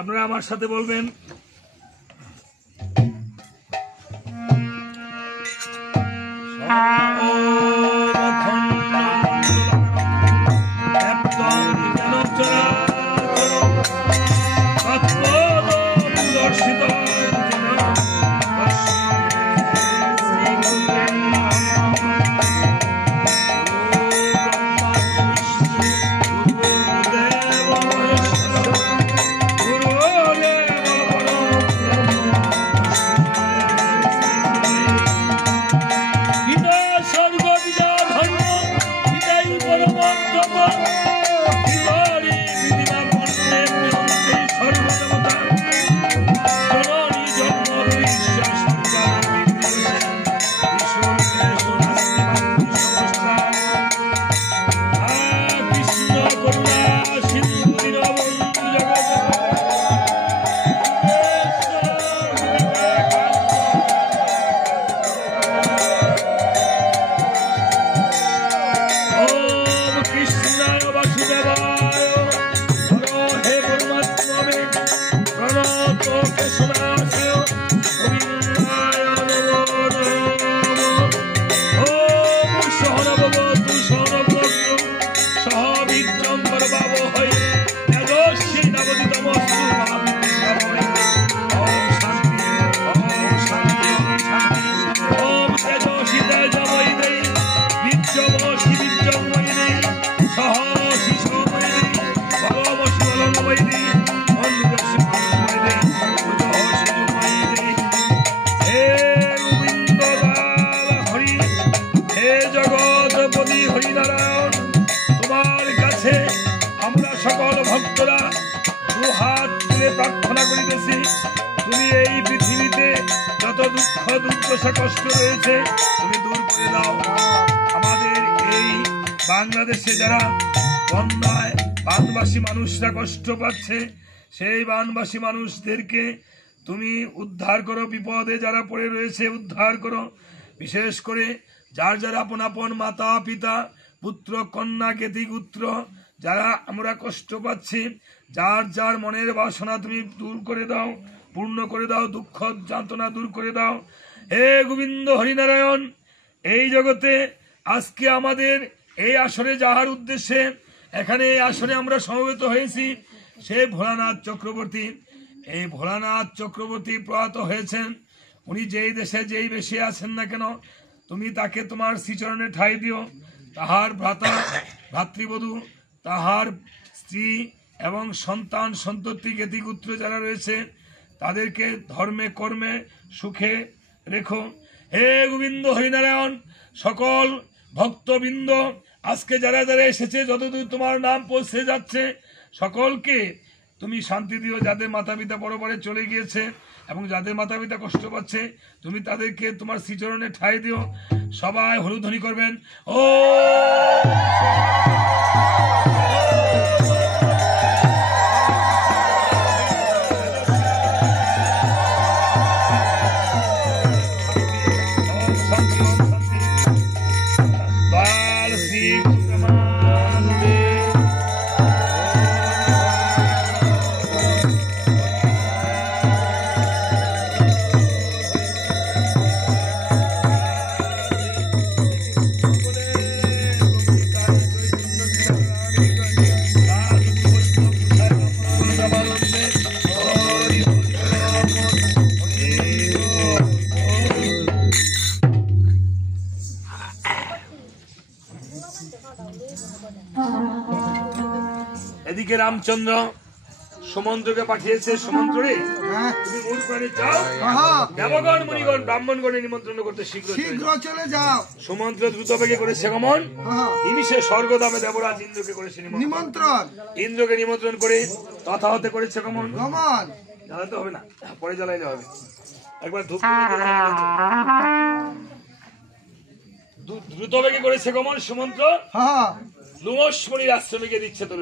আপনারা আমার সাথে বলবেন সকল ভক্তরা দুহাত তুলে প্রার্থনা করিতেছি, তুমি এই পৃথিবীতে যত দুঃখ দুর্দশা কষ্ট রয়েছে তুমি দূর করে দাও। আমাদের এই বাংলাদেশে যারা বন্যায় বানবাসী মানুষরা কষ্ট পাচ্ছে, সেই বানবাসী মানুষদেরকে তুমি উদ্ধার করো। বিপদে যারা পড়ে রয়েছে উদ্ধার করো। বিশেষ করে যার যারা আপন আপন মাতা পিতা পুত্র কন্যা জ্ঞাতি গোত্র যারা আমরা কষ্ট পাচ্ছি, যার যার মনের বাসনা তুমি দূর করে দাও, পূর্ণ করে দাও, দুঃখ যন্ত্রণা দূর করে দাও। হে গোবিন্দ হরিনারায়ণ, এই জগতে আজকে আমাদের এই আসরে যাহার উদ্দেশ্যে এখানে এই আসরে আমরা সমবেত হয়েছি, সে ভোলানাথ চক্রবর্তী। এই ভোলানাথ চক্রবর্তী প্রয়াত হয়েছেন। উনি যেই দেশে যেই বেশে আছেন না কেন, তুমি তাকে তোমার শ্রীচরণে ঠাঁই দিও। তাহার ভ্রাতা ভাতৃবধূ, তাহার স্ত্রী এবং সন্তান সন্ততি জ্ঞাতিগুত্র যারা রয়েছে তাদেরকে ধর্মে কর্মে সুখে রেখো। হে গোবিন্দ হরিনারায়ণ, সকল ভক্তবৃন্দ আজকে যারা যারা এসেছে, যতদূর তোমার নাম পৌঁছে যাচ্ছে সকলকে তুমি শান্তি দিও। যাদের মাতা পিতা পরপরে চলে গিয়েছে এবং যাদের মাতা পিতা কষ্ট পাচ্ছে তুমি তাদেরকে তোমার শ্রীচরণে ঠাঁই দিও। সবাই হলুধ্বনি করবেন। ও এদিকে রামচন্দ্র সুমন্ত্রকে পাঠিয়েছে। সুমন্ত্র রে, তুমি মূল প্রাণে যাও, দেবগণ মুনিগণ ব্রাহ্মণগণের নিমন্ত্রণ করতে শীঘ্র চলে যাও। সুমন্ত্র দ্রুত বেগে করেছে গমন। নিমিষে স্বর্গধামে দেবরাজ ইন্দ্রকে করেছে নিমন্ত্রণ। ইন্দ্রকে নিমন্ত্রণ করে তথা হতে করেছে গমন। জ্বালাতে হবে না, পরে জ্বালাইলে হবে। একবার দ্রুত বেগে করেছে গমন সুমন্ত্র। লুমস মুনির আশ্রমে দিচ্ছে তোর